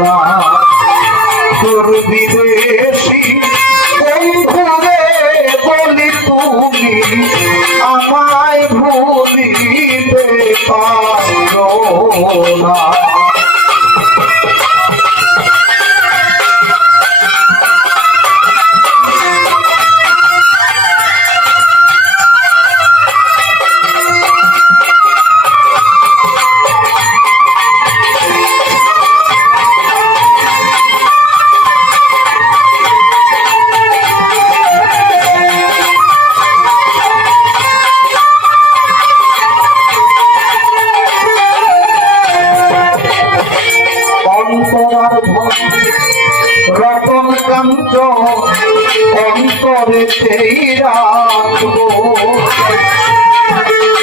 না তোর বিদেশি বন্ধুরে বলি তুমি আমায় ভুলিতে পারো না। রতন কাঞ্চ অন্তরে রাখবো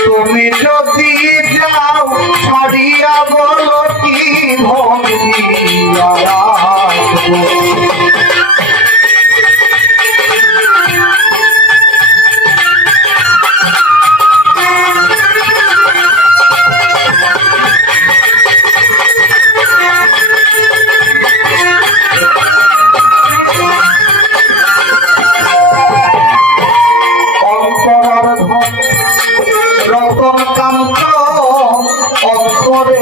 তুমি যদি যাও ছাড়িয়া বলো কি ভক্তিয়া রাখবো। রতন কান্ত অন্তরে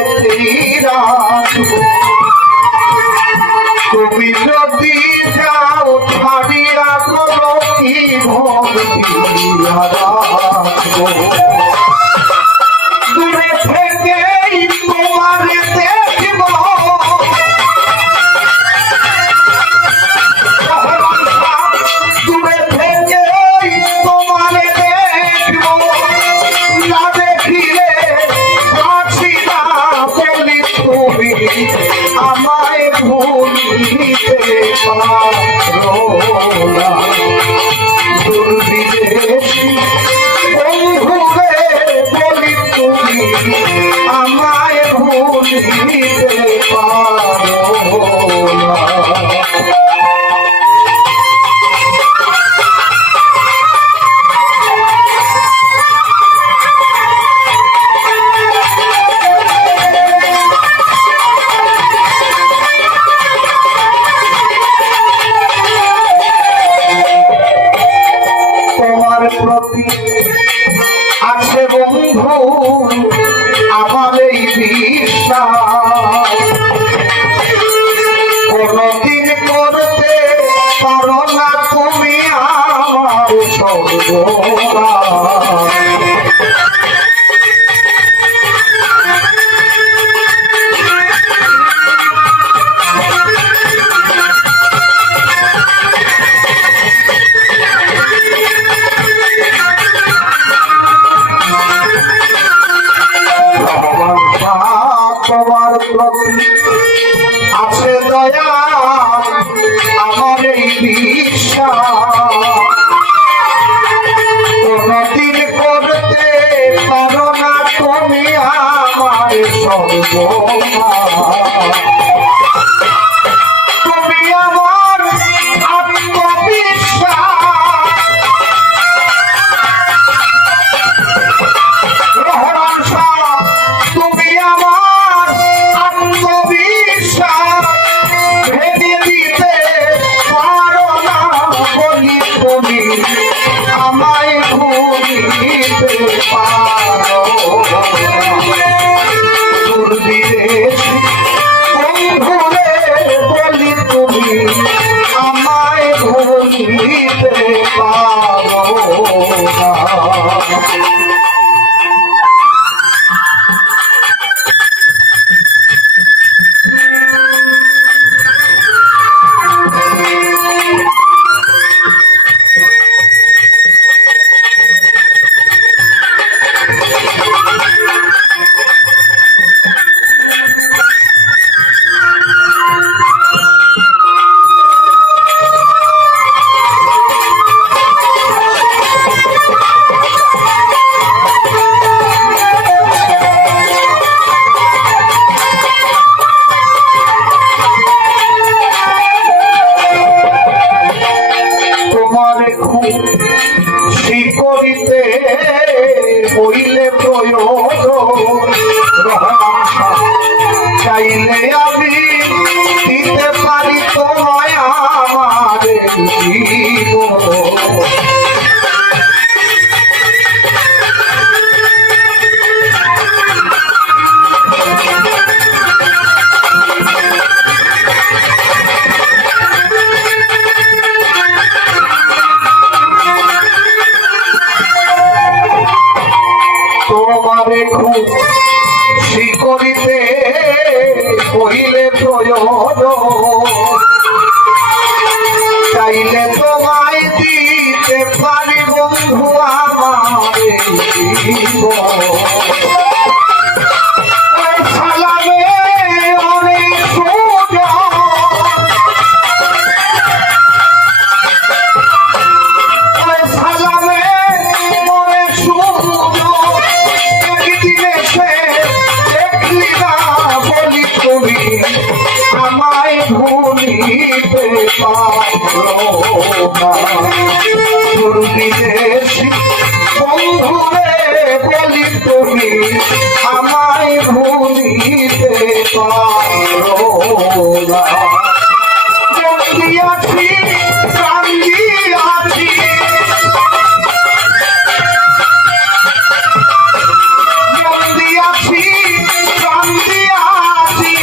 তুমি যদি যাও ছাড়িয়া বলো কি ভক্তিয়া রাখবো। দূরে থেকেই তোমারে দেখব দূরে থেকেই তোমারে দেখব না দেখিলে আছি না বলি তুমি আমায় ভুলিতে পারো না। দুর্বিদেশী বন্ধুরে বলি তুমি আমায় ভুলিতে পারো না। প্রতি আছে বন্ধু আমার এই বিশ্বাস কোনদিন করতে পারো না তুমি আমার সর্বনাশ। তোমার প্রতি আছে দয়া আমার এই বিশ্বাস কোনদিন করতে পারো না তুমি আমার সর্বনাশ। তুমি আমার আত্মবিশ্বাস তুমি আমার আত্মবিশ্বাস ভেঙে দিতে পারো না বলি তুমি আমায় ভুলিতে পারো। দুর্বিদেশী চাইলে তোমায় দিতে পারি বন্ধু আমার সালামে অনেক সুযোগ সালামে অনেক সুযোগ একদিনে সে দেখলি না বলি তুমি আমায় ভুলিতে পারো না দুর্বিদেশী বন্ধুরে বলি তুমি আমায় ভুলিতে পারো না বন্দি আছি কান্দি আছি বন্দি আছি কান্দি আছি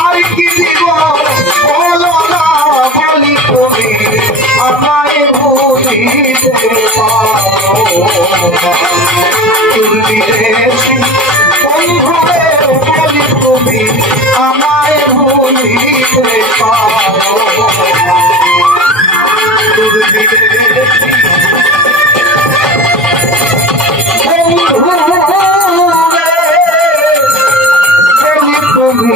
আর কি দিব বলো না বলি তুমি আমায় ভুলিতে পারো না দুর্বিদেশী বন্ধুরে বলি তুমি আমায় ভুলিতে পারো না দুর্বিদেশী বন্ধুরে বলি তুমি